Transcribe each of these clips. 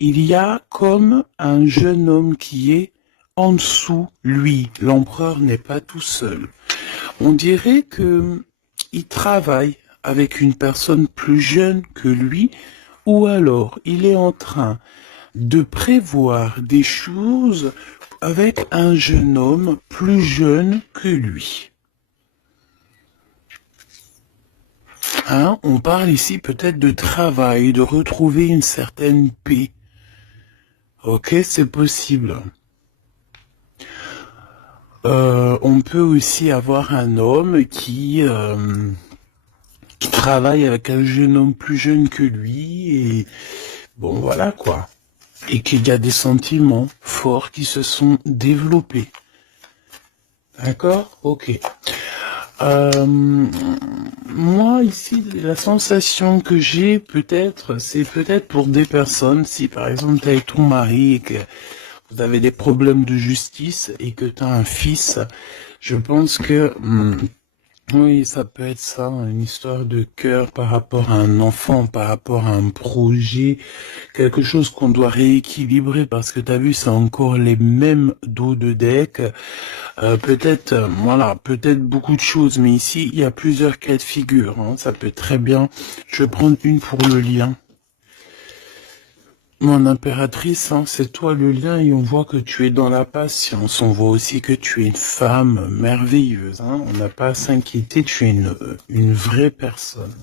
il y a comme un jeune homme qui est en dessous, lui. L'empereur n'est pas tout seul. On dirait que il travaille avec une personne plus jeune que lui, ou alors il est en train de prévoir des choses avec un jeune homme plus jeune que lui. Hein, on parle ici peut-être de travail, de retrouver une certaine paix. Ok, c'est possible. On peut aussi avoir un homme qui travaille avec un jeune homme plus jeune que lui et bon voilà quoi. Et qu'il y a des sentiments forts qui se sont développés. D'accord? Ok. Moi ici, la sensation que j'ai peut-être, c'est peut-être pour des personnes, si par exemple tu es avec ton mari et que vous avez des problèmes de justice et que tu as un fils, je pense que oui, ça peut être ça, une histoire de cœur par rapport à un enfant, par rapport à un projet, quelque chose qu'on doit rééquilibrer parce que tu as vu, c'est encore les mêmes dos de deck. Peut-être, voilà, peut-être beaucoup de choses, mais ici, il y a plusieurs cas de figure. Hein, ça peut très bien. Je vais prendre une pour le lien. Mon impératrice, hein, c'est toi le lien et on voit que tu es dans la patience. On voit aussi que tu es une femme merveilleuse. Hein, on n'a pas à s'inquiéter, tu es une vraie personne.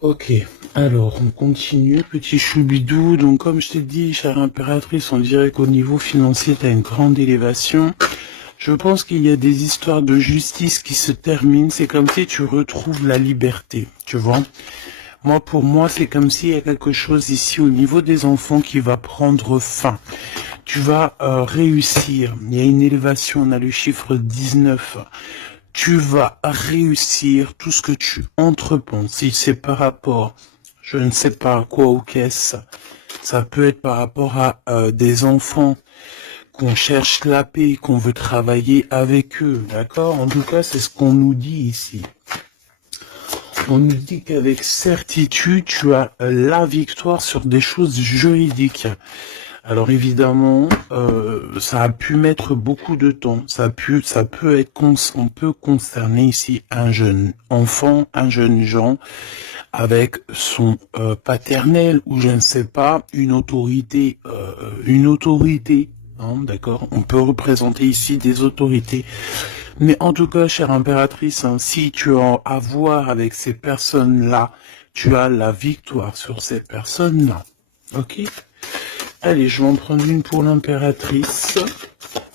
Ok, alors on continue, petit choubidou. Donc comme je t'ai dit, chère impératrice, on dirait qu'au niveau financier, tu as une grande élévation. Je pense qu'il y a des histoires de justice qui se terminent. C'est comme si tu retrouves la liberté, tu vois. Moi, pour moi, c'est comme s'il y a quelque chose ici au niveau des enfants qui va prendre fin. Tu vas réussir. Il y a une élévation, on a le chiffre 19. Tu vas réussir tout ce que tu entreprends. Si c'est par rapport, je ne sais pas à quoi ou qu'est-ce, ça peut être par rapport à des enfants qu'on cherche la paix, qu'on veut travailler avec eux, d'accord? En tout cas, c'est ce qu'on nous dit ici. On nous dit qu'avec certitude, tu as la victoire sur des choses juridiques. Alors évidemment, ça a pu mettre beaucoup de temps. Ça peut être, on peut concerner ici un jeune enfant, un jeune Jean, avec son paternel ou je ne sais pas, une autorité, hein, d'accord? On peut représenter ici des autorités. Mais en tout cas, chère impératrice, hein, si tu as à voir avec ces personnes-là, tu as la victoire sur ces personnes-là. Ok? Allez, je vais en prendre une pour l'impératrice.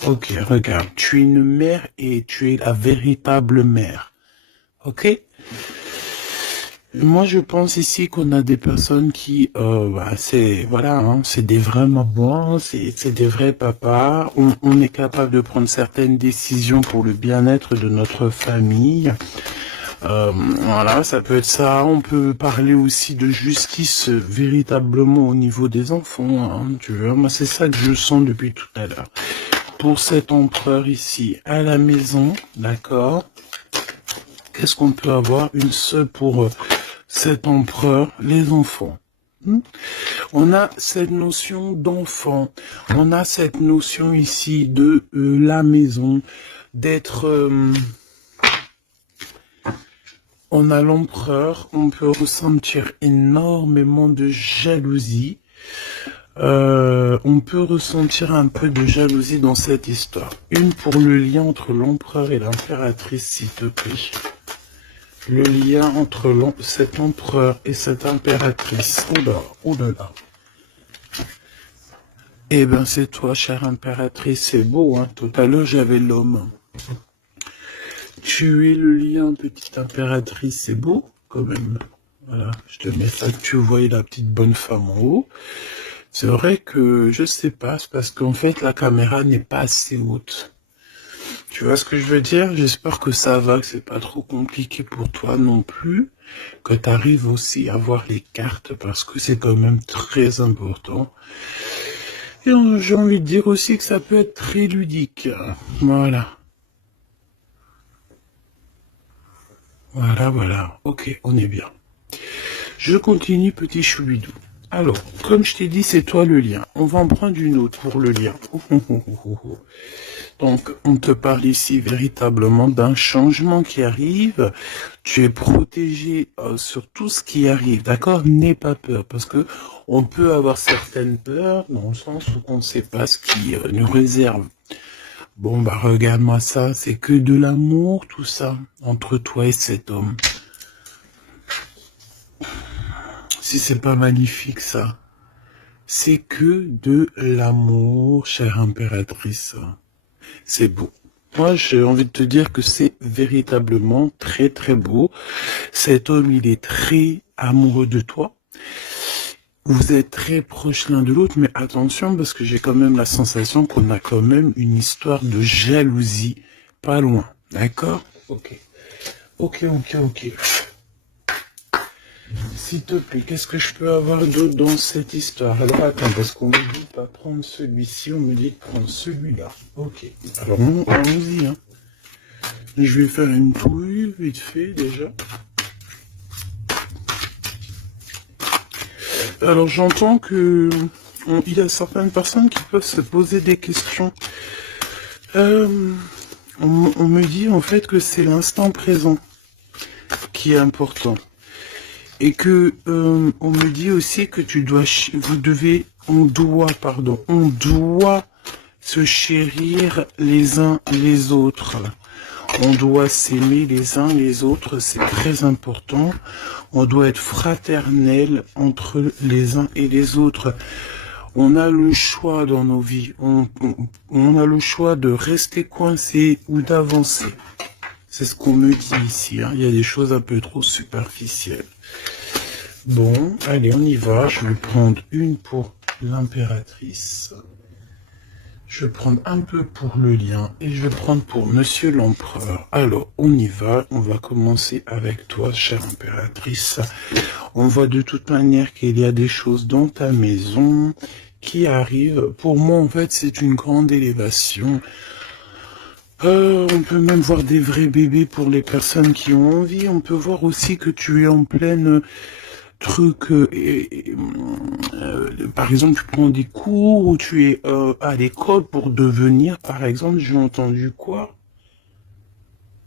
Ok, regarde, tu es une mère et tu es la véritable mère. Ok? Moi, je pense ici qu'on a des personnes qui, c'est, voilà, hein, c'est des vrais mamans, c'est des vrais papas. On est capable de prendre certaines décisions pour le bien-être de notre famille. Voilà, ça peut être ça. On peut parler aussi de justice véritablement au niveau des enfants. Hein, tu vois, moi, c'est ça que je sens depuis tout à l'heure. Pour cet empereur ici, à la maison, d'accord? Qu'est-ce qu'on peut avoir? Une seule pour cet empereur, les enfants. On a cette notion d'enfant, on a cette notion ici de la maison, d'être... on a l'empereur, on peut ressentir énormément de jalousie. On peut ressentir un peu de jalousie dans cette histoire. Une pour le lien entre l'empereur et l'impératrice, s'il te plaît. Le lien entre cet empereur et cette impératrice. Oh là là. Eh ben c'est toi, chère impératrice, c'est beau, hein. Tout à l'heure j'avais l'homme. Tu es le lien, petite impératrice, c'est beau, quand même. Voilà, je te mets ça que tu voyais la petite bonne femme en haut. C'est vrai que je sais pas, c'est parce qu'en fait la caméra n'est pas assez haute. Tu vois ce que je veux dire? J'espère que ça va, que c'est pas trop compliqué pour toi non plus, que tu arrives aussi à voir les cartes parce que c'est quand même très important. Et j'ai envie de dire aussi que ça peut être très ludique. Voilà. Voilà, voilà. Ok, on est bien. Je continue, petit choubidou. Alors, comme je t'ai dit, c'est toi le lien. On va en prendre une autre pour le lien. Donc, on te parle ici véritablement d'un changement qui arrive. Tu es protégé sur tout ce qui arrive, d'accord? N'aie pas peur, parce que on peut avoir certaines peurs dans le sens où on ne sait pas ce qui nous réserve. Bon, bah regarde-moi ça, c'est que de l'amour, tout ça, entre toi et cet homme. Si c'est pas magnifique, ça. C'est que de l'amour, chère impératrice. C'est beau. Moi, j'ai envie de te dire que c'est véritablement très très beau. Cet homme, il est très amoureux de toi. Vous êtes très proches l'un de l'autre, mais attention, parce que j'ai quand même la sensation qu'on a quand même une histoire de jalousie pas loin. D'accord? Ok. Ok. S'il te plaît, qu'est-ce que je peux avoir d'autre dans cette histoire? Alors attends, parce qu'on me dit pas prendre celui-ci, on me dit de prendre celui-là. Ok. Alors allons-y, hein. Je vais faire une touille vite fait déjà. Alors j'entends que il y a certaines personnes qui peuvent se poser des questions. On me dit en fait que c'est l'instant présent qui est important. Et que on me dit aussi que on doit se chérir les uns les autres. On doit s'aimer les uns les autres, c'est très important. On doit être fraternel entre les uns et les autres. On a le choix dans nos vies. On a le choix de rester coincé ou d'avancer. C'est ce qu'on me dit ici. Hein. Il y a des choses un peu trop superficielles. Bon, allez, on y va. Je vais prendre une pour l'impératrice. Je vais prendre un peu pour le lien et je vais prendre pour Monsieur l'Empereur. Alors, on y va. On va commencer avec toi, chère impératrice. On voit de toute manière qu'il y a des choses dans ta maison qui arrivent. Pour moi, en fait, c'est une grande élévation. On peut même voir des vrais bébés pour les personnes qui ont envie. On peut voir aussi que tu es en pleine truc. Par exemple, tu prends des cours ou tu es à l'école pour devenir, par exemple, j'ai entendu quoi?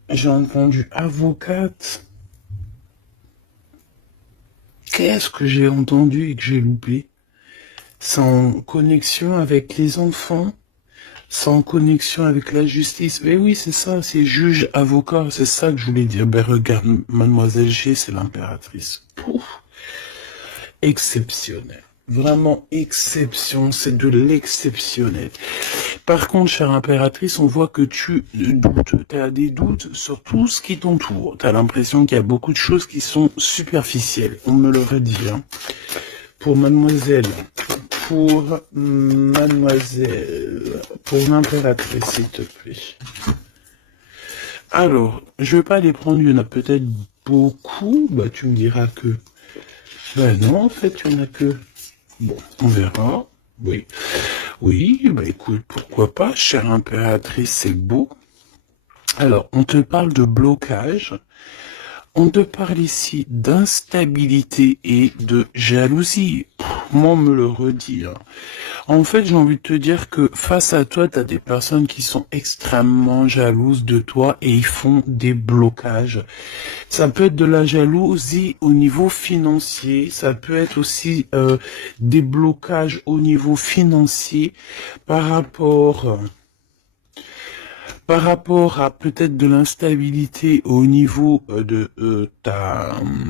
J'ai entendu avocate. Qu'est-ce que j'ai entendu et que j'ai loupé? C'est en connexion avec les enfants? Sans connexion avec la justice. Mais oui, c'est ça, c'est juge, avocat, c'est ça que je voulais dire. Ben regarde, mademoiselle G, c'est l'impératrice. Pouf. Exceptionnel. Vraiment exception, c'est de l'exceptionnel. Par contre, chère impératrice, on voit que tu doutes, tu as des doutes sur tout ce qui t'entoure. Tu as l'impression qu'il y a beaucoup de choses qui sont superficielles. On me l'aurait dit. Hein. Pour mademoiselle, pour l'impératrice, s'il te plaît. Alors, je vais pas les prendre, il y en a peut-être beaucoup, bah tu me diras que... Ben non, en fait, il y en a que... Bon, on verra, oui. Oui, bah écoute, pourquoi pas, chère impératrice, c'est beau. Alors, on te parle de blocage. On te parle ici d'instabilité et de jalousie. Moi, on me le redit. Hein. En fait, j'ai envie de te dire que face à toi, tu as des personnes qui sont extrêmement jalouses de toi et ils font des blocages. Ça peut être de la jalousie au niveau financier, ça peut être aussi des blocages au niveau financier par rapport à peut-être de l'instabilité au niveau de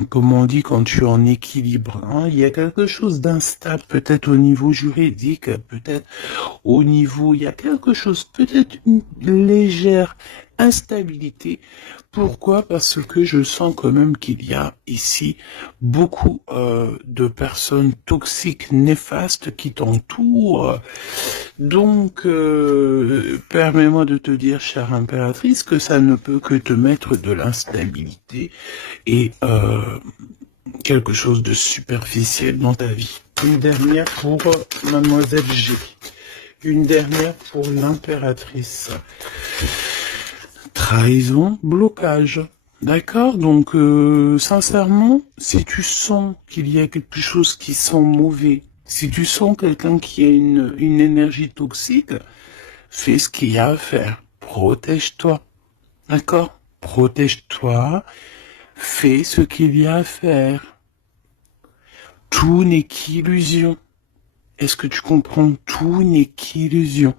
comment on dit quand tu es en équilibre, hein, il y a quelque chose d'instable peut-être au niveau juridique, peut-être au niveau, il y a quelque chose, peut-être une légère instabilité. Pourquoi? Parce que je sens quand même qu'il y a ici beaucoup de personnes toxiques, néfastes qui t'entourent. Donc, permets-moi de te dire, chère impératrice, que ça ne peut que te mettre de l'instabilité et quelque chose de superficiel dans ta vie. Une dernière pour mademoiselle G. Une dernière pour l'impératrice. Trahison, blocage. D'accord, donc sincèrement, si tu sens qu'il y a quelque chose qui sent mauvais, si tu sens quelqu'un qui a une énergie toxique, fais ce qu'il y a à faire. Protège-toi. D'accord? Protège-toi. Fais ce qu'il y a à faire. Tout n'est qu'illusion. Est-ce que tu comprends? Tout n'est qu'illusion.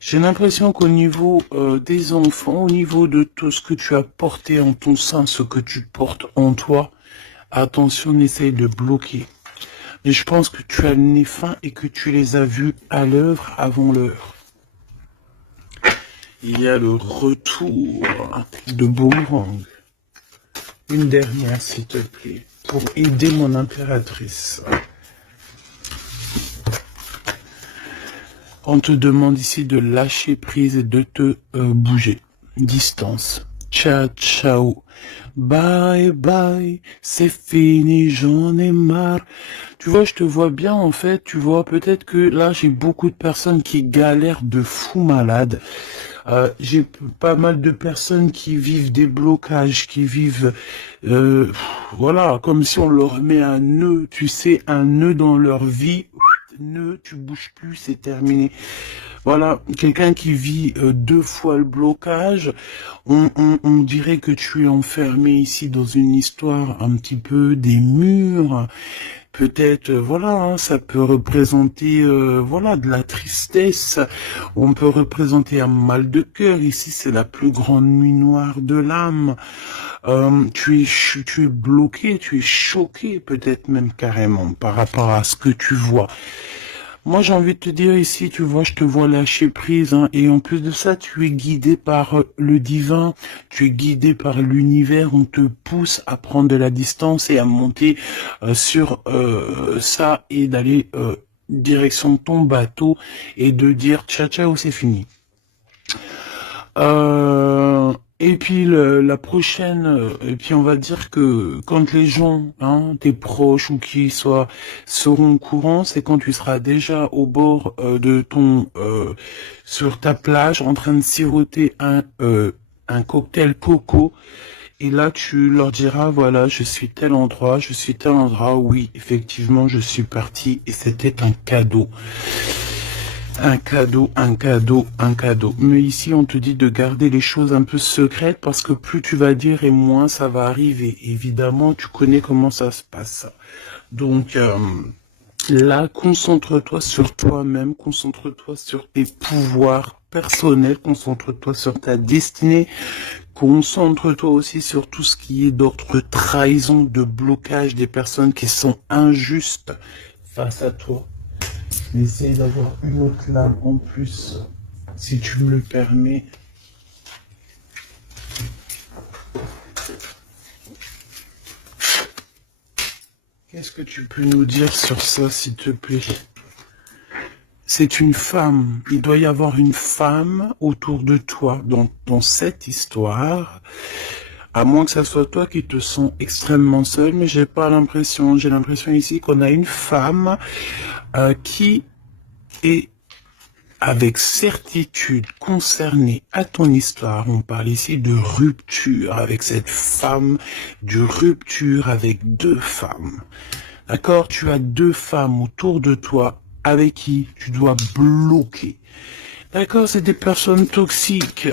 J'ai l'impression qu'au niveau des enfants, au niveau de tout ce que tu as porté en ton sein, ce que tu portes en toi, attention, essaye de bloquer. Mais je pense que tu as le nez fin et que tu les as vus à l'œuvre avant l'heure. Il y a le retour de Boomerang. Une dernière, s'il te plaît, pour aider mon impératrice. On te demande ici de lâcher prise et de te bouger. Distance. Ciao, ciao. Bye, bye. C'est fini, j'en ai marre. Tu vois, je te vois bien, en fait. Tu vois, peut-être que là, j'ai beaucoup de personnes qui galèrent de fou malade. J'ai pas mal de personnes qui vivent des blocages, qui vivent, voilà, comme si on leur met un nœud, tu sais, un nœud dans leur vie. Nœud, tu bouges plus, c'est terminé. Voilà, quelqu'un qui vit deux fois le blocage, on dirait que tu es enfermé ici dans une histoire un petit peu des murs. Peut-être, voilà, hein, ça peut représenter, voilà, de la tristesse. On peut représenter un mal de cœur. Ici, c'est la plus grande nuit noire de l'âme. Tu es bloqué, tu es choqué, peut-être même carrément, par rapport à ce que tu vois. Moi, j'ai envie de te dire ici, tu vois, je te vois lâcher prise, hein, et en plus de ça, tu es guidé par le divin, tu es guidé par l'univers, on te pousse à prendre de la distance et à monter sur ça et d'aller direction ton bateau et de dire ciao ciao, c'est fini. Et puis la prochaine, et puis on va dire que quand les gens, hein, tes proches ou qui soient, seront au courant, c'est quand tu seras déjà au bord de ton, sur ta plage, en train de siroter un cocktail coco. Et là, tu leur diras, voilà, je suis tel endroit, je suis tel endroit. Oui, effectivement, je suis parti et c'était un cadeau. Un cadeau, un cadeau, un cadeau. Mais ici, on te dit de garder les choses un peu secrètes parce que plus tu vas dire et moins ça va arriver. Évidemment, tu connais comment ça se passe. Donc, là, concentre-toi sur toi-même, concentre-toi sur tes pouvoirs personnels, concentre-toi sur ta destinée, concentre-toi aussi sur tout ce qui est d'ordre trahison, de blocage des personnes qui sont injustes face à toi. Essaye d'avoir une autre lame en plus, si tu me le permets. Qu'est-ce que tu peux nous dire sur ça, s'il te plaît? C'est une femme. Il doit y avoir une femme autour de toi dans cette histoire. À moins que ça soit toi qui te sens extrêmement seul, mais j'ai pas l'impression. J'ai l'impression ici qu'on a une femme qui est avec certitude concernée à ton histoire. On parle ici de rupture avec cette femme, de rupture avec deux femmes. D'accord? Tu as deux femmes autour de toi avec qui tu dois bloquer. D'accord? C'est des personnes toxiques.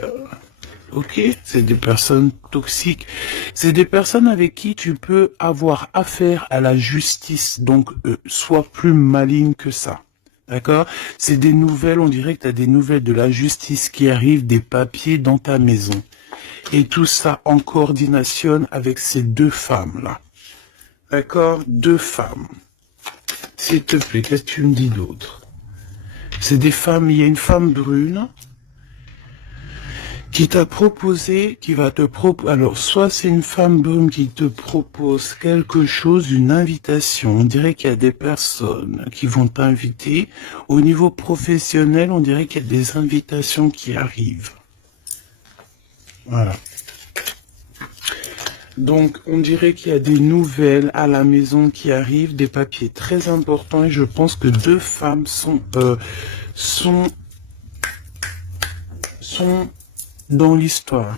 Ok? C'est des personnes toxiques. C'est des personnes avec qui tu peux avoir affaire à la justice. Donc, sois plus maligne que ça. D'accord? C'est des nouvelles, on dirait que tu as des nouvelles de la justice qui arrivent, des papiers dans ta maison. Et tout ça en coordination avec ces deux femmes-là. D'accord? Deux femmes. S'il te plaît, qu'est-ce que tu me dis d'autre? C'est des femmes, il y a une femme brune qui t'a proposé, qui va te proposer, alors soit c'est une femme brune qui te propose quelque chose, une invitation, on dirait qu'il y a des personnes qui vont t'inviter, au niveau professionnel, on dirait qu'il y a des invitations qui arrivent. Voilà. Donc, on dirait qu'il y a des nouvelles à la maison qui arrivent, des papiers très importants, et je pense que deux femmes sont dans l'histoire.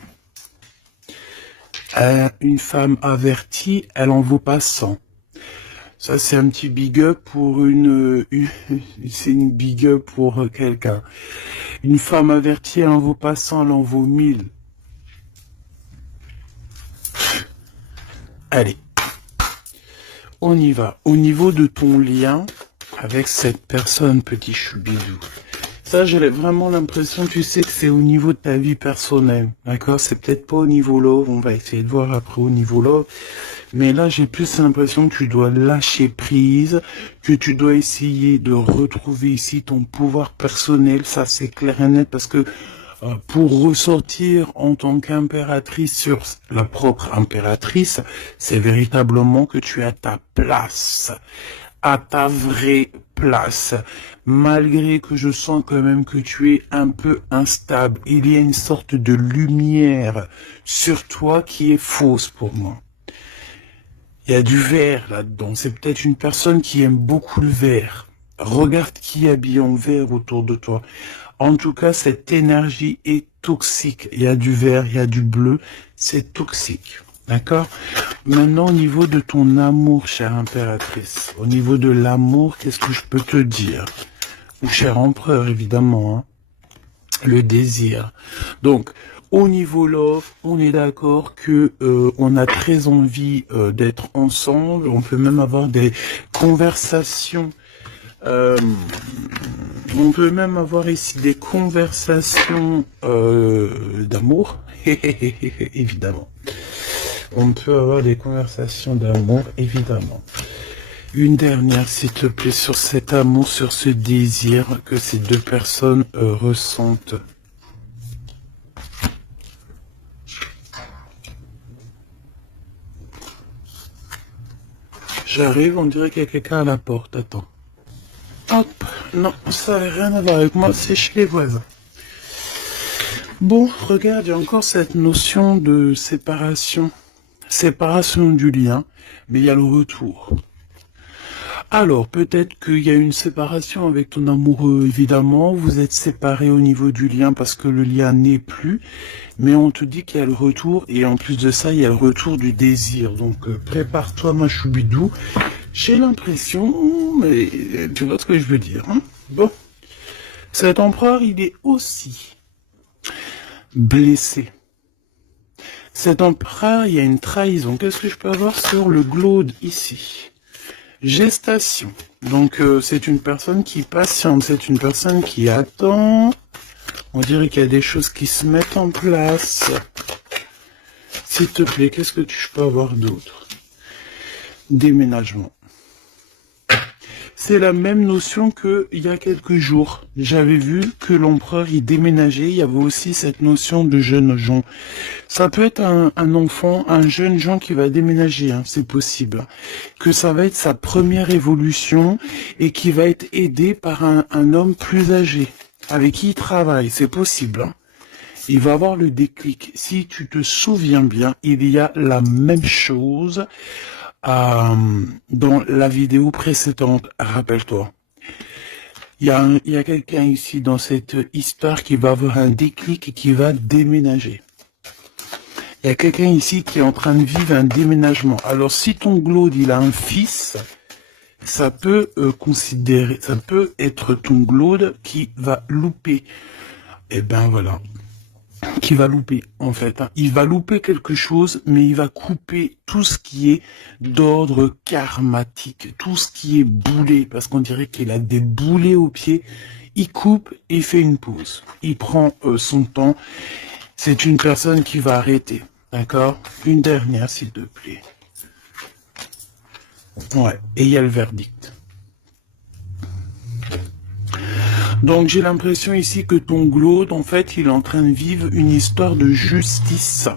Une femme avertie, elle en vaut pas 100. Ça, c'est un petit big up pour c'est une big up pour quelqu'un. Une femme avertie, elle en vaut pas 100, elle en vaut 1000. Allez, on y va. Au niveau de ton lien avec cette personne, petit choubidou. Ça, j'ai vraiment l'impression, tu sais, que c'est au niveau de ta vie personnelle. D'accord? C'est peut-être pas au niveau love. On va essayer de voir après au niveau love. Mais là, j'ai plus l'impression que tu dois lâcher prise, que tu dois essayer de retrouver ici ton pouvoir personnel. Ça, c'est clair et net parce que pour ressortir en tant qu'impératrice sur la propre impératrice, c'est véritablement que tu as ta place, à ta vraie place, malgré que je sens quand même que tu es un peu instable. Il y a une sorte de lumière sur toi qui est fausse pour moi. Il y a du vert là-dedans. C'est peut-être une personne qui aime beaucoup le vert. Regarde qui est habillé en vert autour de toi. En tout cas, cette énergie est toxique. Il y a du vert, il y a du bleu. C'est toxique. D'accord? Maintenant, au niveau de ton amour, chère impératrice, au niveau de l'amour, qu'est-ce que je peux te dire? Ou cher empereur, évidemment, hein? Le désir. Donc, au niveau love, on est d'accord que on a très envie d'être ensemble. On peut même avoir des conversations. On peut même avoir ici des conversations d'amour, évidemment. On peut avoir des conversations d'amour, évidemment. Une dernière, s'il te plaît, sur cet amour, sur ce désir que ces deux personnes ressentent. J'arrive, on dirait qu'il y a quelqu'un à la porte. Attends. Hop, non, ça n'a rien à voir avec moi, c'est chez les voisins. Bon, regarde, il y a encore cette notion de séparation. Séparation du lien, mais il y a le retour. Alors, peut-être qu'il y a une séparation avec ton amoureux, évidemment. Vous êtes séparés au niveau du lien parce que le lien n'est plus. Mais on te dit qu'il y a le retour. Et en plus de ça, il y a le retour du désir. Donc, prépare-toi, ma choubidou. J'ai l'impression, mais tu vois ce que je veux dire. Hein? Bon. Cet empereur, il est aussi blessé. Cet empereur, il y a une trahison. Qu'est-ce que je peux avoir sur le glaude ici? Gestation. Donc, c'est une personne qui patiente, c'est une personne qui attend. On dirait qu'il y a des choses qui se mettent en place. S'il te plaît, qu'est-ce que je peux avoir d'autre? Déménagement. C'est la même notion que il y a quelques jours. J'avais vu que l'empereur y déménageait. Il y avait aussi cette notion de jeunes gens. Ça peut être un enfant, un jeune gens qui va déménager, hein, c'est possible. Que ça va être sa première évolution et qui va être aidé par un homme plus âgé, avec qui il travaille, c'est possible. Hein. Il va avoir le déclic. Si tu te souviens bien, il y a la même chose dans la vidéo précédente, rappelle-toi. Il y a quelqu'un ici dans cette histoire qui va avoir un déclic et qui va déménager. Il y a quelqu'un ici qui est en train de vivre un déménagement. Alors si ton glaude il a un fils, ça peut ça peut être ton glaude qui va louper. Et ben voilà. Qui va louper en fait. Hein. Il va louper quelque chose, mais il va couper tout ce qui est d'ordre karmatique, tout ce qui est boulé, parce qu'on dirait qu'il a des boulets aux pieds. Il coupe et fait une pause. Il prend son temps. C'est une personne qui va arrêter. D'accord? Une dernière, s'il te plaît. Ouais, et il y a le verdict. Donc j'ai l'impression ici que ton glaude, en fait, il est en train de vivre une histoire de justice.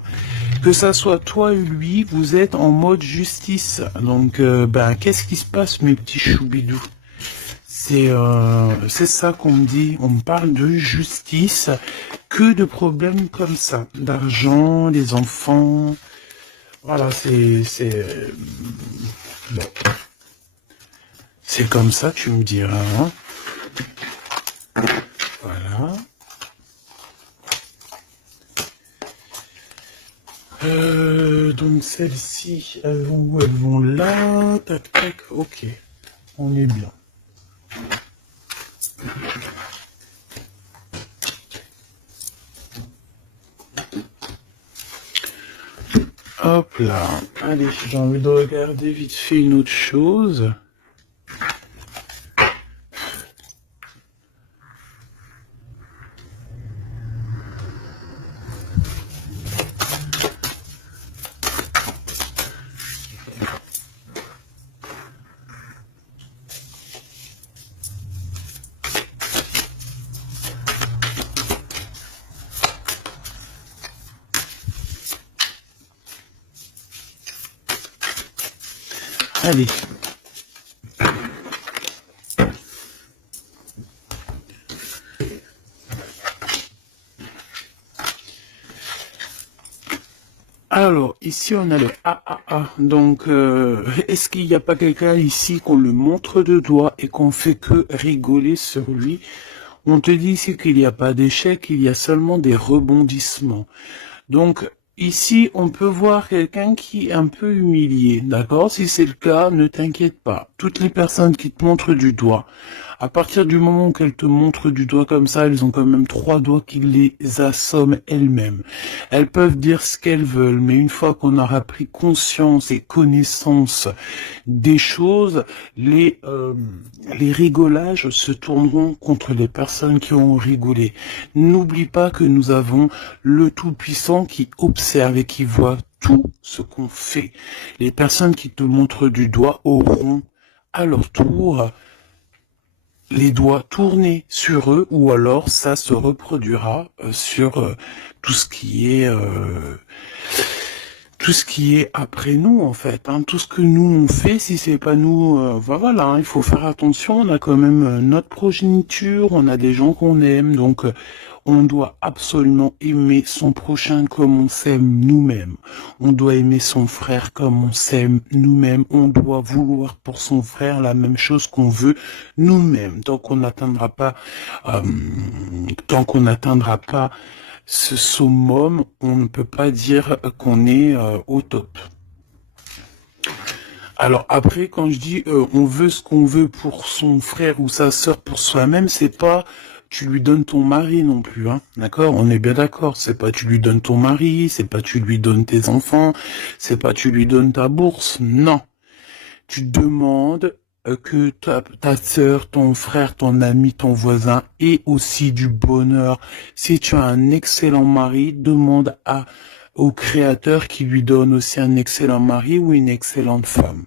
Que ça soit toi et lui, vous êtes en mode justice. Donc, qu'est-ce qui se passe, mes petits choubidous? C'est ça qu'on me dit. On me parle de justice. Que de problèmes comme ça. D'argent, les enfants. Voilà, bon. C'est comme ça, tu me diras. Hein. Voilà. celles-ci, elles vont où? Elles vont là, tac, tac, ok, on est bien. Hop là, allez, j'ai envie de regarder vite fait une autre chose. Allez. Alors, ici, on a le AAA. Donc, est-ce qu'il n'y a pas quelqu'un ici qu'on le montre de doigt et qu'on fait que rigoler sur lui? On te dit ici qu'il n'y a pas d'échec, il y a seulement des rebondissements. Donc, ici, on peut voir quelqu'un qui est un peu humilié, d'accord? Si c'est le cas, ne t'inquiète pas. Toutes les personnes qui te montrent du doigt, à partir du moment qu'elles te montrent du doigt comme ça, elles ont quand même 3 doigts qui les assomment elles-mêmes. Elles peuvent dire ce qu'elles veulent, mais une fois qu'on aura pris conscience et connaissance des choses, les rigolages se tourneront contre les personnes qui ont rigolé. N'oublie pas que nous avons le Tout-Puissant qui observe et qui voit tout ce qu'on fait. Les personnes qui te montrent du doigt auront à leur tour les doigts tournés sur eux, ou alors ça se reproduira sur tout ce qui est après nous, en fait, hein. Tout ce que nous on fait, si c'est pas nous, voilà, hein, il faut faire attention. On a quand même notre progéniture, on a des gens qu'on aime, donc on doit absolument aimer son prochain comme on s'aime nous-mêmes. On doit aimer son frère comme on s'aime nous-mêmes. On doit vouloir pour son frère la même chose qu'on veut nous-mêmes. Tant qu'on n'atteindra pas ce summum, on ne peut pas dire qu'on est au top. Alors après, quand je dis on veut ce qu'on veut pour son frère ou sa sœur pour soi-même, c'est pas tu lui donnes ton mari non plus, hein. D'accord? On est bien d'accord. C'est pas tu lui donnes ton mari, c'est pas tu lui donnes tes enfants, c'est pas tu lui donnes ta bourse. Non. Tu demandes que ta sœur, ton frère, ton ami, ton voisin ait aussi du bonheur. Si tu as un excellent mari, demande au Créateur qui lui donne aussi un excellent mari ou une excellente femme.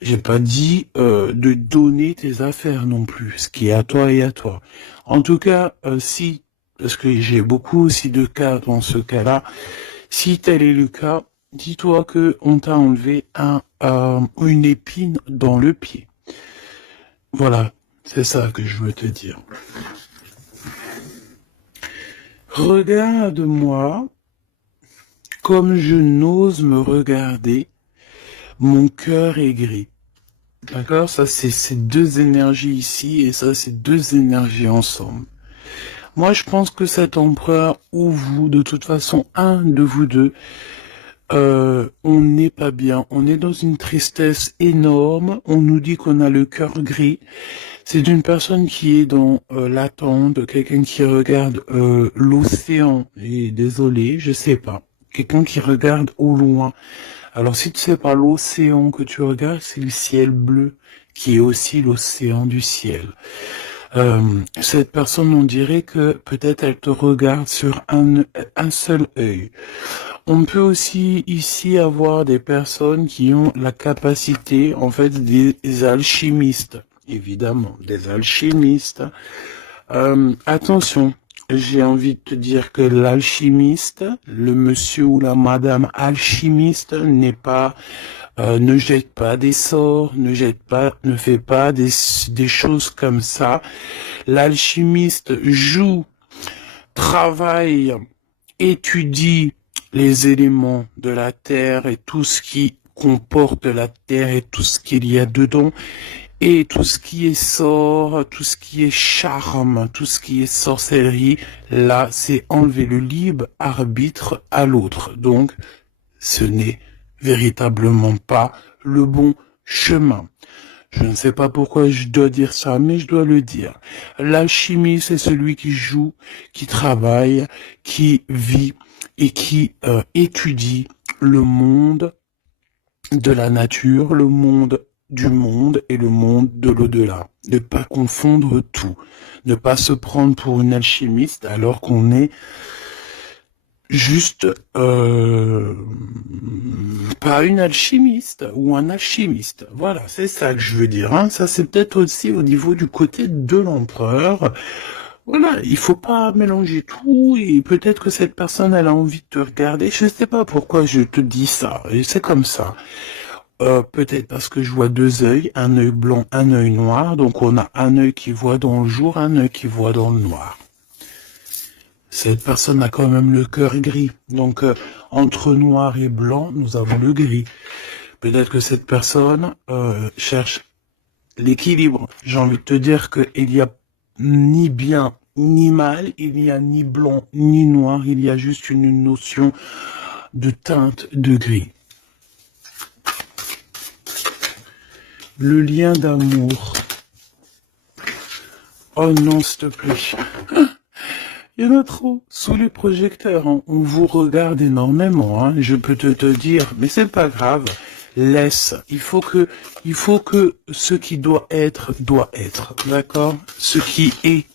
J'ai pas dit de donner tes affaires non plus, ce qui est à toi et à toi. En tout cas, si, parce que j'ai beaucoup aussi de cas dans ce cas-là, si tel est le cas, dis-toi que on t'a enlevé une épine dans le pied. Voilà, c'est ça que je veux te dire. Regarde-moi comme je n'ose me regarder, mon cœur est gris. D'accord? Ça, c'est ces deux énergies ici, et ça, c'est deux énergies ensemble. Moi, je pense que cet empereur, ou vous, de toute façon, un de vous deux, on n'est pas bien. On est dans une tristesse énorme. On nous dit qu'on a le cœur gris. C'est d'une personne qui est dans l'attente, quelqu'un qui regarde l'océan. Et désolé, je sais pas. Quelqu'un qui regarde au loin. Alors si tu sais pas l'océan que tu regardes, c'est le ciel bleu, qui est aussi l'océan du ciel. Cette personne, on dirait que peut-être elle te regarde sur un seul œil. On peut aussi ici avoir des personnes qui ont la capacité, en fait, des alchimistes, évidemment, des alchimistes. Attention, j'ai envie de te dire que l'alchimiste, le monsieur ou la madame alchimiste n'est pas, ne jette pas des sorts, ne fait pas des choses comme ça. L'alchimiste joue, travaille, étudie les éléments de la terre et tout ce qui comporte la terre et tout ce qu'il y a dedans. Et tout ce qui est sort, tout ce qui est charme, tout ce qui est sorcellerie, là, c'est enlever le libre arbitre à l'autre. Donc, ce n'est véritablement pas le bon chemin. Je ne sais pas pourquoi je dois dire ça, mais je dois le dire. L'alchimie, c'est celui qui joue, qui travaille, qui vit et qui étudie le monde de la nature, le monde du monde et le monde de l'au-delà. Ne pas confondre tout. Ne pas se prendre pour une alchimiste alors qu'on est juste pas une alchimiste ou un alchimiste. Voilà, c'est ça que je veux dire. Hein. Ça, c'est peut-être aussi au niveau du côté de l'empereur. Voilà, il faut pas mélanger tout et peut-être que cette personne, elle a envie de te regarder. Je sais pas pourquoi je te dis ça. Et c'est comme ça. Peut-être parce que je vois deux œils, un œil blanc, un œil noir. Donc on a un œil qui voit dans le jour, un œil qui voit dans le noir. Cette personne a quand même le cœur gris. Donc, entre noir et blanc, nous avons le gris. Peut-être que cette personne cherche l'équilibre. J'ai envie de te dire qu'il n'y a ni bien ni mal, il n'y a ni blanc ni noir, il y a juste une notion de teinte de gris. Le lien d'amour. Oh non, s'il te plaît. Il y en a trop sous les projecteurs. Hein. On vous regarde énormément. Hein. Je peux te dire, mais c'est pas grave. Laisse. Il faut que ce qui doit être, d'accord? Ce qui est,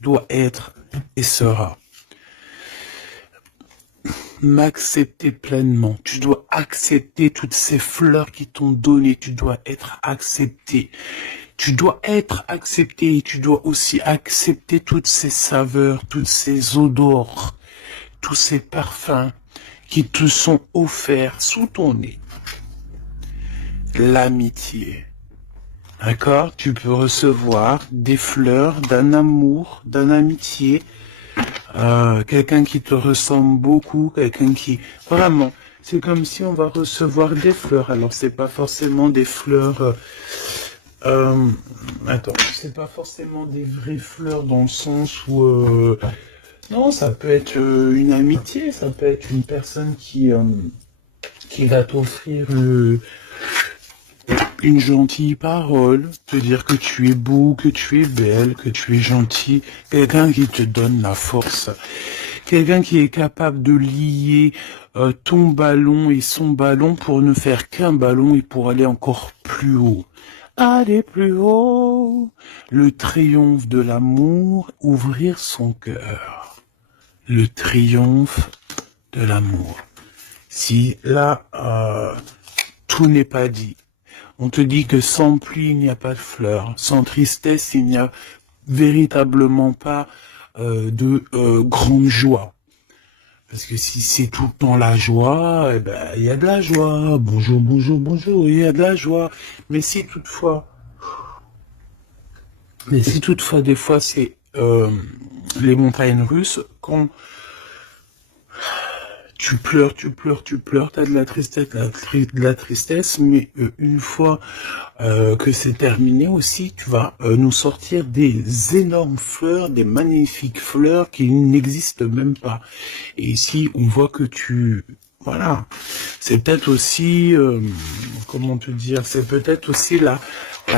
doit être et sera. M'accepter pleinement. Tu dois accepter toutes ces fleurs qui t'ont donné. Tu dois être accepté. Tu dois être accepté et tu dois aussi accepter toutes ces saveurs, toutes ces odeurs, tous ces parfums qui te sont offerts sous ton nez. L'amitié. D'accord? Tu peux recevoir des fleurs d'un amour, d'un amitié, quelqu'un qui te ressemble beaucoup, quelqu'un qui... Vraiment, c'est comme si on va recevoir des fleurs. Alors, c'est pas forcément des fleurs... attends, c'est pas forcément des vraies fleurs dans le sens où... non, ça peut être une amitié, ça peut être une personne qui va t'offrir une gentille parole, te dire que tu es beau, que tu es belle, que tu es gentil, quelqu'un qui te donne la force, quelqu'un qui est capable de lier ton ballon et son ballon pour ne faire qu'un ballon et pour aller encore plus haut. Aller plus haut, le triomphe de l'amour, ouvrir son cœur. Le triomphe de l'amour. Si là, tout n'est pas dit. On te dit que sans pluie, il n'y a pas de fleurs. Sans tristesse, il n'y a véritablement pas de grande joie. Parce que si c'est tout le temps la joie, eh ben, il y a de la joie. Bonjour, bonjour, bonjour, il y a de la joie. Mais si toutefois, des fois, c'est les montagnes russes, quand tu pleures, t'as de la tristesse, mais une fois que c'est terminé aussi, tu vas nous sortir des énormes fleurs, des magnifiques fleurs qui n'existent même pas. Et ici, on voit que voilà, c'est peut-être aussi, comment te dire, c'est peut-être aussi la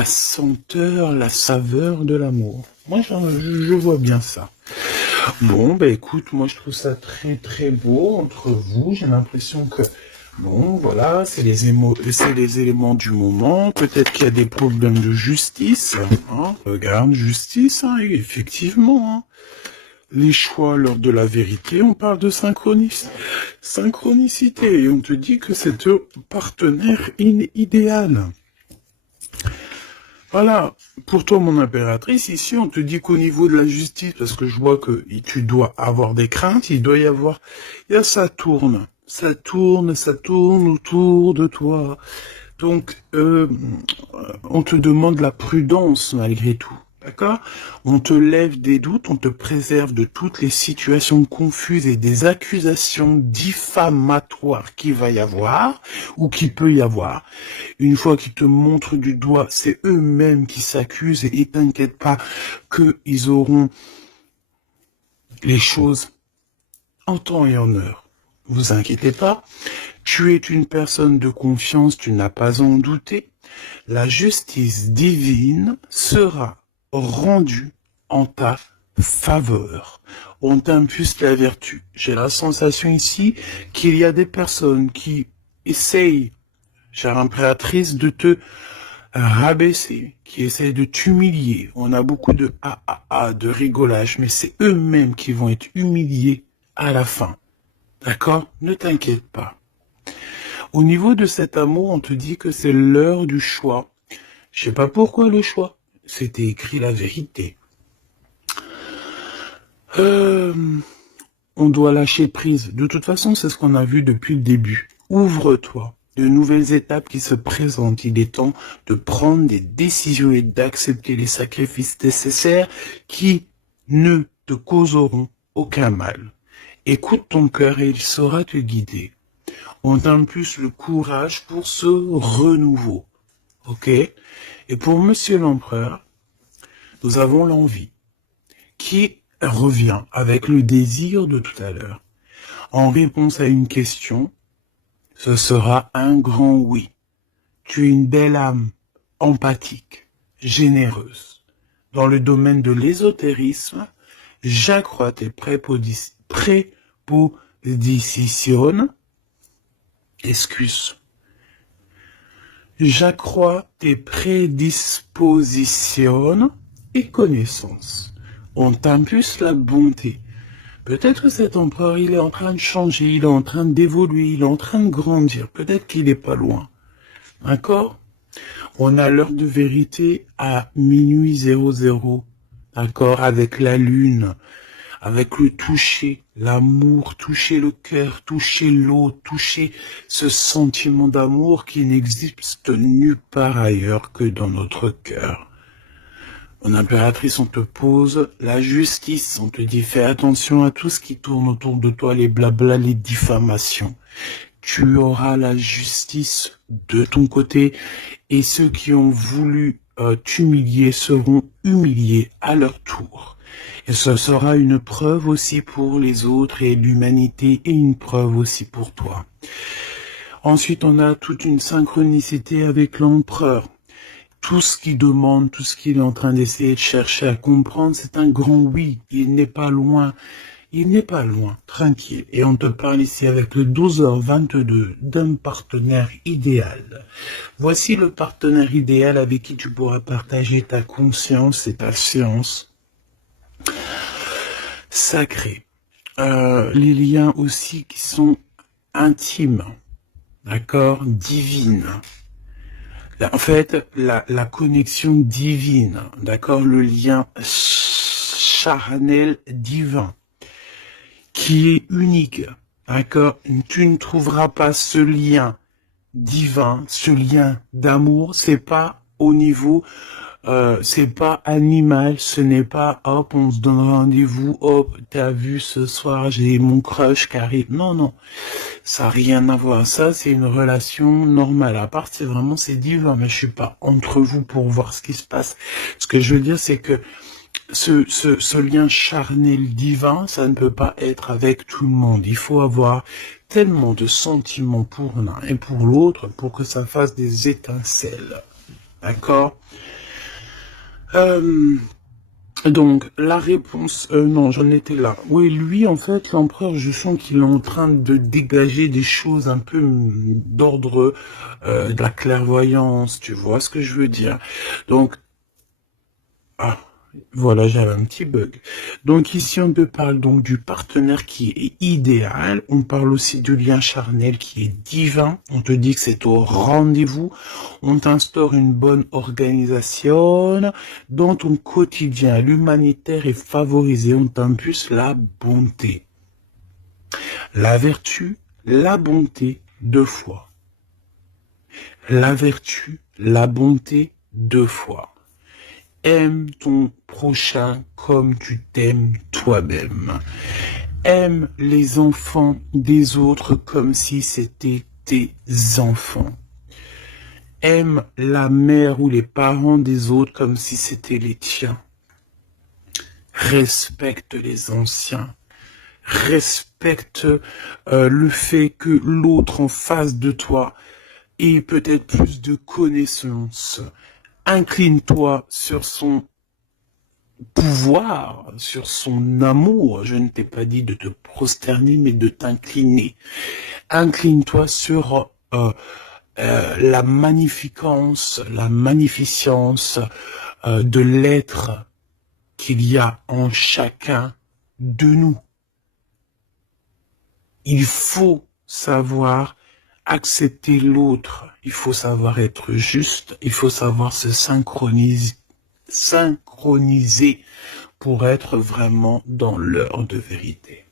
senteur, la saveur de l'amour. Moi, je vois bien ça. Bon, bah écoute, moi je trouve ça très très beau entre vous. J'ai l'impression que, bon, voilà, c'est les éléments du moment. Peut-être qu'il y a des problèmes de justice. Hein. Regarde, justice, hein, effectivement. Hein. Les choix lors de la vérité, on parle de synchronicité. Et on te dit que c'est ton partenaire idéal. Voilà, pour toi mon impératrice, ici on te dit qu'au niveau de la justice, parce que je vois que tu dois avoir des craintes, il y a ça tourne autour de toi. Donc, on te demande la prudence malgré tout. D'accord? On te lève des doutes, on te préserve de toutes les situations confuses et des accusations diffamatoires qu'il va y avoir ou qu'il peut y avoir. Une fois qu'ils te montrent du doigt, c'est eux-mêmes qui s'accusent et t'inquiète pas qu'ils auront les choses en temps et en heure. Vous inquiétez pas. Tu es une personne de confiance, tu n'as pas à en douter. La justice divine sera rendue en ta faveur. On t'impulse la vertu. J'ai la sensation ici qu'il y a des personnes qui essayent, chère impératrice, de te rabaisser, qui essayent de t'humilier. On a beaucoup de de rigolage, mais c'est eux-mêmes qui vont être humiliés à la fin. D'accord? Ne t'inquiète pas. Au niveau de cet amour, on te dit que c'est l'heure du choix. Je sais pas pourquoi le choix. C'était écrit la vérité. On doit lâcher prise. De toute façon, c'est ce qu'on a vu depuis le début. Ouvre-toi. De nouvelles étapes qui se présentent. Il est temps de prendre des décisions et d'accepter les sacrifices nécessaires qui ne te causeront aucun mal. Écoute ton cœur et il saura te guider. On t'impulse le courage pour ce renouveau. Ok? Et pour Monsieur l'Empereur, nous avons l'envie qui revient avec le désir de tout à l'heure. En réponse à une question, ce sera un grand oui. Tu es une belle âme, empathique, généreuse. Dans le domaine de l'ésotérisme, j'accrois tes prépositions, j'accrois tes prédispositions et connaissances. On t'impulse la bonté. Peut-être que cet empereur, il est en train de changer, il est en train d'évoluer, il est en train de grandir. Peut-être qu'il n'est pas loin. D'accord? On a l'heure de vérité à minuit 00. D'accord? Avec la lune, avec le toucher, l'amour, toucher le cœur, toucher l'eau, toucher ce sentiment d'amour qui n'existe nulle part ailleurs que dans notre cœur. Mon impératrice, on te pose la justice, on te dit fais attention à tout ce qui tourne autour de toi, les blabla, les diffamations. Tu auras la justice de ton côté et ceux qui ont voulu t'humilier seront humiliés à leur tour. Et ce sera une preuve aussi pour les autres et l'humanité et une preuve aussi pour toi. Ensuite, on a toute une synchronicité avec l'empereur. Tout ce qu'il demande, tout ce qu'il est en train d'essayer de chercher à comprendre, c'est un grand oui. Il n'est pas loin. Il n'est pas loin. Tranquille. Et on te parle ici avec le 12h22 d'un partenaire idéal. Voici le partenaire idéal avec qui tu pourras partager ta conscience et ta science sacrée. Les liens aussi qui sont intimes. D'accord? Divines. En fait, la connexion divine, d'accord, le lien charnel divin, qui est unique, d'accord, tu ne trouveras pas ce lien divin, ce lien d'amour, c'est pas au niveau, c'est pas animal, ce n'est pas hop, on se donne rendez-vous, hop, t'as vu ce soir, j'ai mon crush qui arrive, non, ça n'a rien à voir, ça c'est une relation normale, à part c'est vraiment c'est divin, mais je suis pas entre vous pour voir ce qui se passe. Ce que je veux dire c'est que ce lien charnel divin, ça ne peut pas être avec tout le monde, il faut avoir tellement de sentiments pour l'un et pour l'autre pour que ça fasse des étincelles, d'accord? Donc, la réponse... non, j'en étais là. Oui, lui, en fait, l'empereur, je sens qu'il est en train de dégager des choses un peu d'ordre de la clairvoyance, tu vois ce que je veux dire. Donc, voilà, j'avais un petit bug. Donc ici, on te parle donc du partenaire qui est idéal. On parle aussi du lien charnel qui est divin. On te dit que c'est au rendez-vous. On t'instaure une bonne organisation. Dans ton quotidien, l'humanitaire est favorisé. On t'impulse la bonté. La vertu, la bonté, 2 fois. La vertu, la bonté, 2 fois. Aime ton prochain comme tu t'aimes toi-même. Aime les enfants des autres comme si c'était tes enfants. Aime la mère ou les parents des autres comme si c'était les tiens. Respecte les anciens. respecte le fait que l'autre en face de toi ait peut-être plus de connaissances. Incline-toi sur son pouvoir, sur son amour. Je ne t'ai pas dit de te prosterner, mais de t'incliner. Incline-toi sur la magnificence, la magnificence de l'être qu'il y a en chacun de nous. Il faut savoir accepter l'autre, il faut savoir être juste, il faut savoir se synchroniser pour être vraiment dans l'heure de vérité.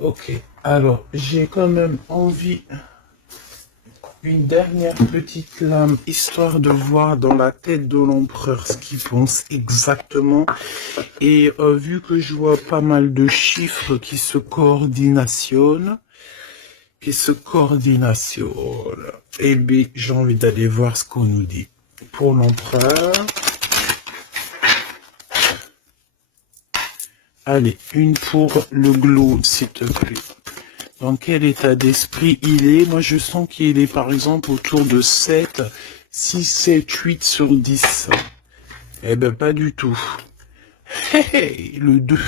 Ok, alors j'ai quand même envie une dernière petite lame, histoire de voir dans la tête de l'empereur ce qu'il pense exactement. Et vu que je vois pas mal de chiffres qui se coordinationnent, eh bien, j'ai envie d'aller voir ce qu'on nous dit. Pour l'empereur, allez, une pour le glow, s'il te plaît. Dans quel état d'esprit il est? Moi, je sens qu'il est, par exemple, autour de 7, 6, 7, 8 sur 10. Eh ben, pas du tout. Hey, le 2.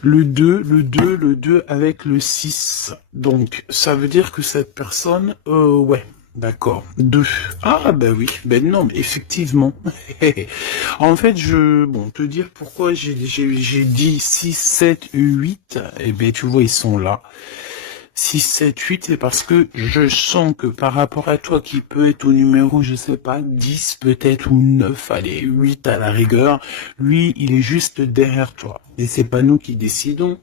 Le 2 avec le 6. Donc, ça veut dire que cette personne, ouais, d'accord, 2. Ah, ben oui, ben non, mais effectivement. En fait, bon, te dire pourquoi j'ai dit 6, 7, 8, eh ben, tu vois, ils sont là. 6, 7, 8, c'est parce que je sens que par rapport à toi qui peut être au numéro, je sais pas, 10 peut-être ou 9, allez, 8 à la rigueur, lui, il est juste derrière toi. Et c'est pas nous qui décidons.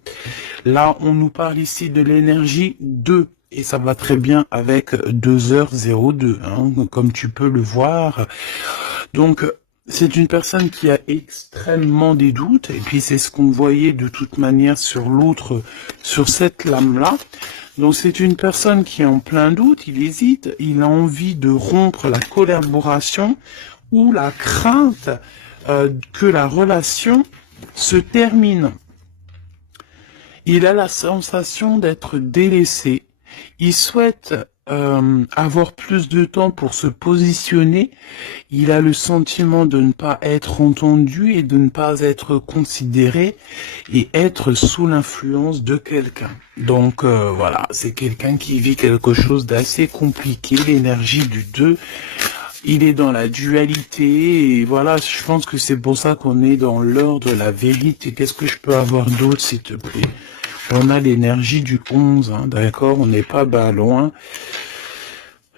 Là, on nous parle ici de l'énergie 2. Et ça va très bien avec 2h02, hein, comme tu peux le voir. Donc, c'est une personne qui a extrêmement des doutes, et puis c'est ce qu'on voyait de toute manière sur l'autre, sur cette lame-là. Donc c'est une personne qui est en plein doute, il hésite, il a envie de rompre la collaboration ou la crainte que la relation se termine. Il a la sensation d'être délaissé. Il souhaite avoir plus de temps pour se positionner. Il a le sentiment de ne pas être entendu et de ne pas être considéré et être sous l'influence de quelqu'un. Donc voilà, c'est quelqu'un qui vit quelque chose d'assez compliqué. L'énergie du 2, il est dans la dualité et voilà, je pense que c'est pour ça qu'on est dans l'heure de la vérité. Qu'est-ce que je peux avoir d'autre, s'il te plaît? On a l'énergie du 11, hein, d'accord? On n'est pas loin.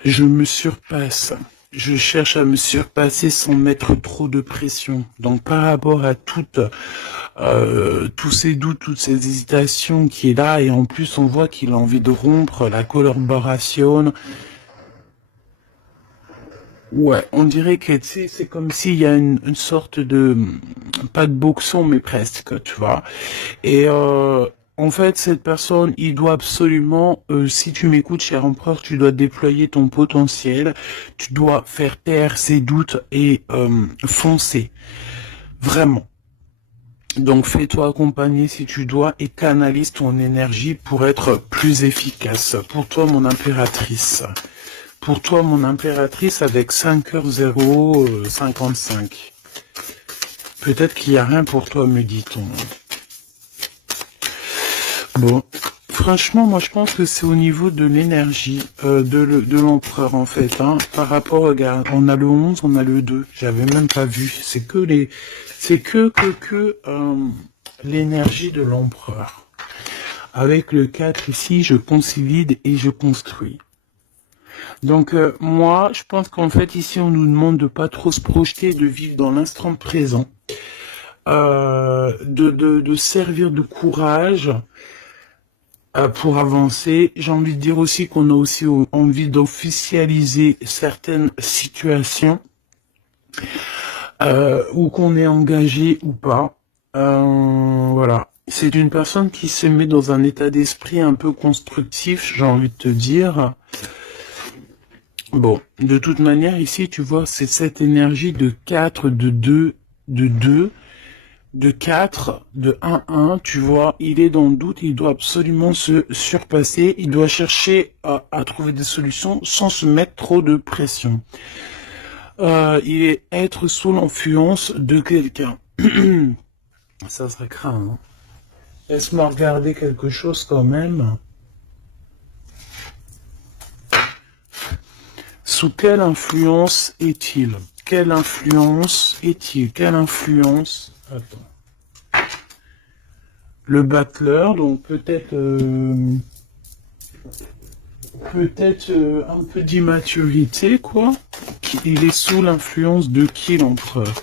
Je me surpasse. Je cherche à me surpasser sans mettre trop de pression. Donc par rapport à tous ces doutes, toutes ces hésitations qui est là, et en plus on voit qu'il a envie de rompre la collaboration. Ouais, on dirait que c'est comme s'il y a une sorte de, pas de boxon, mais presque, tu vois. Et en fait, cette personne, il doit absolument, si tu m'écoutes, cher empereur, tu dois déployer ton potentiel, tu dois faire taire ses doutes et foncer. Vraiment. Donc fais-toi accompagner si tu dois et canalise ton énergie pour être plus efficace. Pour toi, mon impératrice. Pour toi, mon impératrice, avec 5h055. Peut-être qu'il n'y a rien pour toi, me dit-on. Bon, franchement, moi je pense que c'est au niveau de l'énergie de l'empereur en fait. Hein. Par rapport, regarde, on a le 11, on a le 2. J'avais même pas vu. C'est que l'énergie de l'empereur. Avec le 4 ici, je consolide et je construis. Donc moi, je pense qu'en fait ici, on nous demande de pas trop se projeter, de vivre dans l'instant présent, de servir de courage pour avancer. J'ai envie de dire aussi qu'on a aussi envie d'officialiser certaines situations ou qu'on est engagé ou pas. Voilà. C'est une personne qui se met dans un état d'esprit un peu constructif, j'ai envie de te dire. Bon, de toute manière, ici, tu vois, c'est cette énergie de 4, de 2, de 4, de 1-1, tu vois, il est dans le doute, il doit absolument se surpasser, il doit chercher à trouver des solutions sans se mettre trop de pression. Il est être sous l'influence de quelqu'un. Ça serait craint, hein. Laisse-moi regarder quelque chose quand même. Sous quelle influence est-il? Quelle influence est-il? Quelle influence? Attends. Le battleur, donc peut-être un peu d'immaturité, quoi. Il est sous l'influence de qui, l'empereur?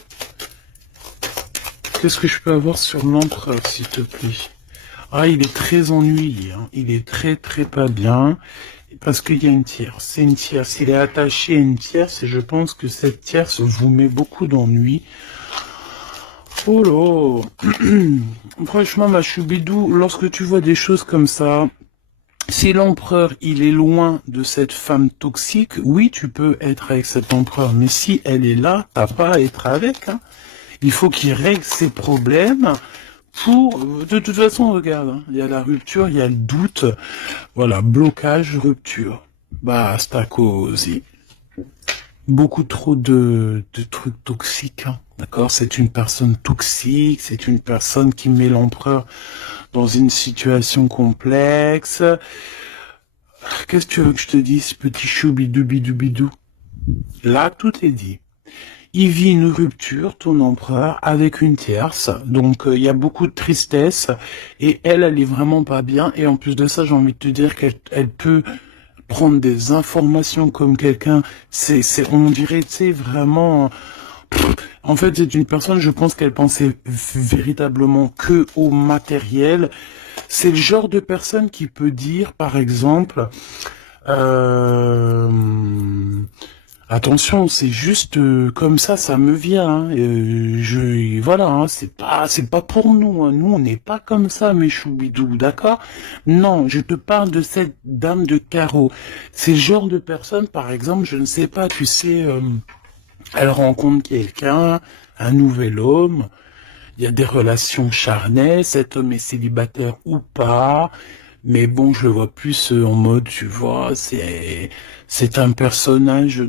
Qu'est-ce que je peux avoir sur l'empereur, s'il te plaît? Ah, il est très ennuyé, hein. Il est très très pas bien, parce qu'il y a une tierce. C'est une tierce. Il est attaché à une tierce, et je pense que cette tierce vous met beaucoup d'ennui. Oh là. Franchement, ma choubidou, lorsque tu vois des choses comme ça, si l'empereur, il est loin de cette femme toxique, oui, tu peux être avec cet empereur, mais si elle est là, t'as pas à être avec, hein. Il faut qu'il règle ses problèmes de toute façon, regarde, hein, il y a la rupture, il y a le doute, voilà, blocage, rupture. Basta così. Beaucoup trop de trucs toxiques, hein, d'accord? C'est une personne toxique, c'est une personne qui met l'empereur dans une situation complexe. Qu'est-ce que tu veux que je te dise, petit chou bidou bidou bidou? Là, tout est dit. Il vit une rupture, ton empereur, avec une tierce. Donc, il y a beaucoup de tristesse. Et elle est vraiment pas bien. Et en plus de ça, j'ai envie de te dire qu'elle peut prendre des informations comme quelqu'un. On dirait, tu sais, vraiment... En fait, c'est une personne, je pense qu'elle pensait véritablement que au matériel. C'est le genre de personne qui peut dire, par exemple... Attention, c'est juste comme ça me vient, hein. Voilà, hein, c'est pas pour nous, hein. Nous, on n'est pas comme ça, mes choubidous, d'accord? Non, je te parle de cette dame de carreau. C'est le genre de personne, par exemple, je ne sais pas, tu sais, elle rencontre quelqu'un, un nouvel homme. Il y a des relations charnelles, cet homme est célibataire ou pas, mais bon, je le vois plus en mode, tu vois, c'est un personnage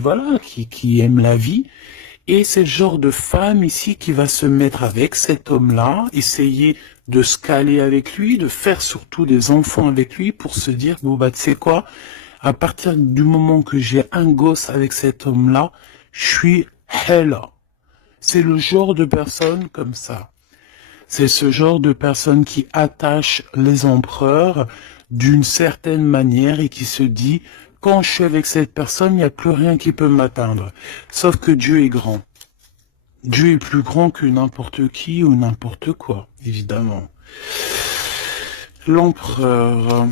voilà, qui aime la vie, et c'est le genre de femme ici qui va se mettre avec cet homme-là, essayer de se caler avec lui, de faire surtout des enfants avec lui pour se dire, bon bah tu sais quoi, à partir du moment que j'ai un gosse avec cet homme-là, je suis hella. C'est le genre de personne comme ça. C'est ce genre de personne qui attache les empereurs d'une certaine manière et qui se dit, quand je suis avec cette personne, il n'y a plus rien qui peut m'atteindre. Sauf que Dieu est grand. Dieu est plus grand que n'importe qui ou n'importe quoi, évidemment. L'empereur...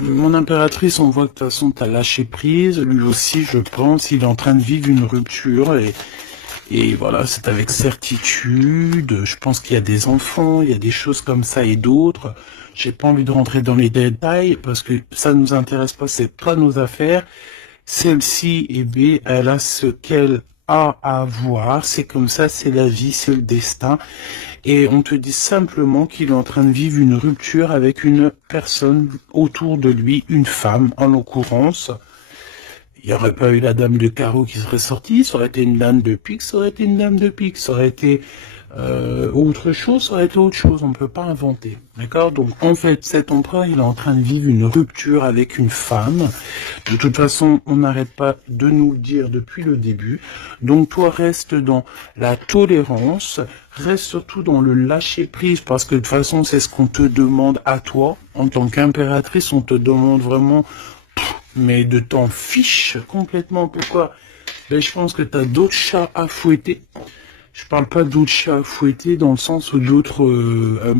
Mon impératrice, on voit que de toute façon, t'as lâché prise. Lui aussi, je pense, il est en train de vivre une rupture et voilà, c'est avec certitude. Je pense qu'il y a des enfants, il y a des choses comme ça et d'autres. J'ai pas envie de rentrer dans les détails parce que ça nous intéresse pas, c'est pas nos affaires. Celle-ci, eh bien, elle a ce qu'elle a à voir. C'est comme ça, c'est la vie, c'est le destin. Et on te dit simplement qu'il est en train de vivre une rupture avec une personne autour de lui, une femme en l'occurrence. Il n'y aurait pas eu la dame de carreau qui serait sortie, ça aurait été une dame de pique, ça aurait été une dame de pique, ça aurait été autre chose, ça aurait été autre chose, on ne peut pas inventer. D'accord? Donc en fait, cet empereur, il est en train de vivre une rupture avec une femme. De toute façon, on n'arrête pas de nous le dire depuis le début. Donc toi, reste dans la tolérance, reste surtout dans le lâcher-prise, parce que de toute façon, c'est ce qu'on te demande à toi. En tant qu'impératrice, on te demande vraiment... mais de t'en fiche complètement. Pourquoi? Ben, je pense que t'as d'autres chats à fouetter. Je parle pas d'autres chats à fouetter dans le sens où d'autres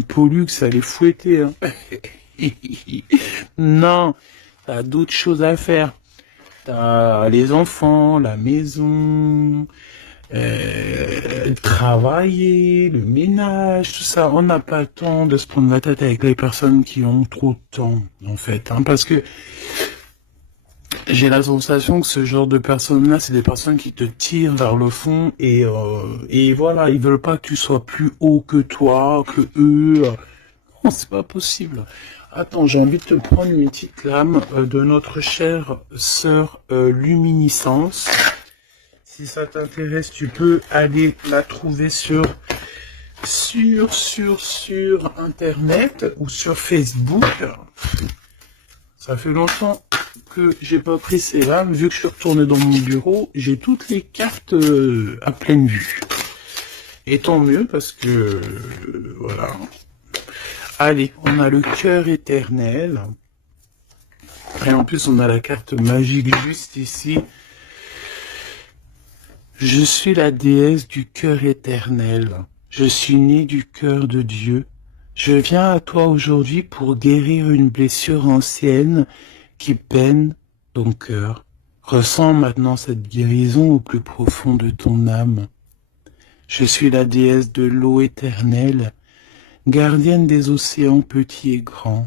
pollux à les fouetter. Hein. Non, t'as d'autres choses à faire. T'as les enfants, la maison, travailler, le ménage, tout ça. On n'a pas le temps de se prendre la tête avec les personnes qui ont trop de temps, en fait. Hein, parce que J'ai la sensation que ce genre de personnes-là, c'est des personnes qui te tirent vers le fond et voilà, ils veulent pas que tu sois plus haut que toi, que eux. Non, c'est pas possible. Attends, j'ai envie de te prendre une petite lame de notre chère sœur Luminiscence. Si ça t'intéresse, tu peux aller la trouver sur Internet ou sur Facebook. Ça fait longtemps que j'ai pas pris ces lames. Vu que je suis retourné dans mon bureau, j'ai toutes les cartes à pleine vue. Et tant mieux parce que voilà. Allez, on a le cœur éternel. Et en plus, on a la carte magique juste ici. Je suis la déesse du cœur éternel. Je suis née du cœur de Dieu. Je viens à toi aujourd'hui pour guérir une blessure ancienne qui peine ton cœur. Ressens maintenant cette guérison au plus profond de ton âme. Je suis la déesse de l'eau éternelle, gardienne des océans petits et grands.